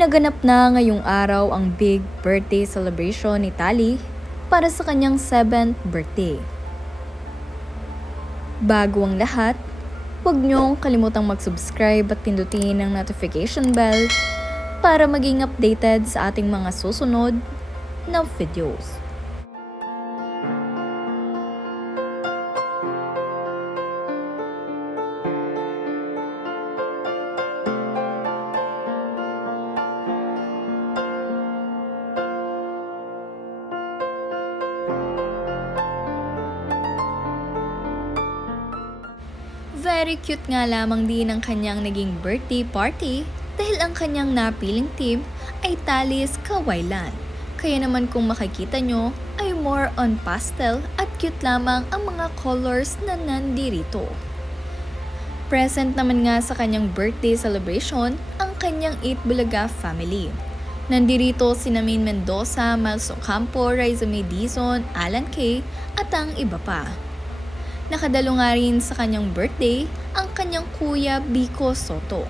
Naganap na ngayong araw ang big birthday celebration ni Tali para sa kanyang 7th birthday. Bago ang lahat, huwag niyong kalimutang mag-subscribe at pindutin ang notification bell para maging updated sa ating mga susunod na videos. Very cute nga lamang din ang kanyang naging birthday party dahil ang kanyang napiling team ay Tali's Kawailan. Kaya naman kung makikita nyo ay more on pastel at cute lamang ang mga colors na nandirito. Present naman nga sa kanyang birthday celebration ang kanyang Eat Bulaga family. Nandirito si Maine Mendoza, Miles Ocampo, Raisa May Dizon, Alan Kay at ang iba pa. Nakadalo nga rin sa kanyang birthday ang kanyang kuya Biko Soto.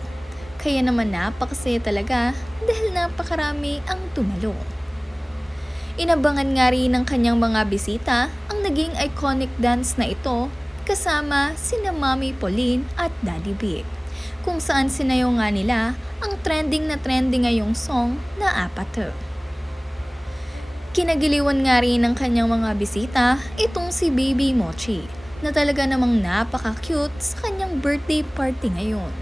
Kaya naman napakasaya talaga dahil napakarami ang tumalo. Inabangan nga rin ng kanyang mga bisita ang naging iconic dance na ito kasama sina Mami Pauline at Daddy Big, kung saan sinayaw nga nila ang trending ngayong song na Apato. Kinagiliwan nga rin ng kanyang mga bisita itong si Baby Mochi na talaga namang napaka-cute sa kanyang birthday party ngayon.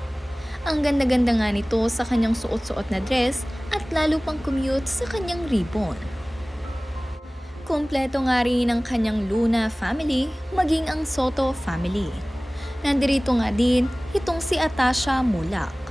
Ang ganda-ganda nga nito sa kanyang suot-suot na dress at lalo pang cute sa kanyang ribbon. Kompleto nga rin ang kanyang Luna family maging ang Soto family. Nandirito nga din itong si Atasha Mulak.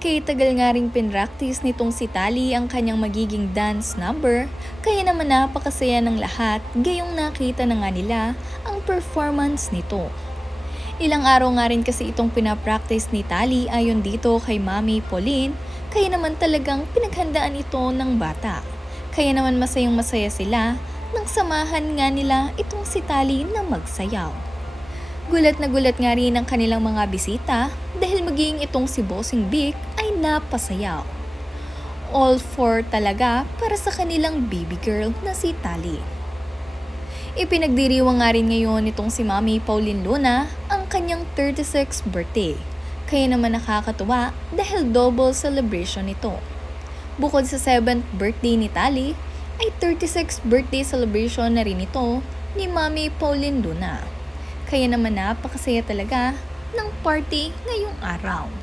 Kaya tagal nga ring pinractice nitong si Tali ang kanyang magiging dance number, kaya naman napakasaya ng lahat gayong nakita na nga nila ang performance nito. Ilang araw nga rin kasi itong pinapractice ni Tali ayon dito kay Mami Pauline, kaya naman talagang pinaghandaan ito ng bata. Kaya naman masayang masaya sila nang samahan nga nila itong si Tali na magsayaw. Gulat na gulat nga rin ang kanilang mga bisita dahil maging itong si Bossing Big ay napasayaw. All for talaga para sa kanilang baby girl na si Tali. Ipinagdiriwang nga rin ngayon itong si Mami Pauline Luna ang kanyang 36th birthday. Kaya naman nakakatuwa dahil double celebration ito. Bukod sa 7th birthday ni Tali, ay 36th birthday celebration na rin ito ni Mami Pauline Luna. Kaya naman napakasaya talaga ng party ngayong araw.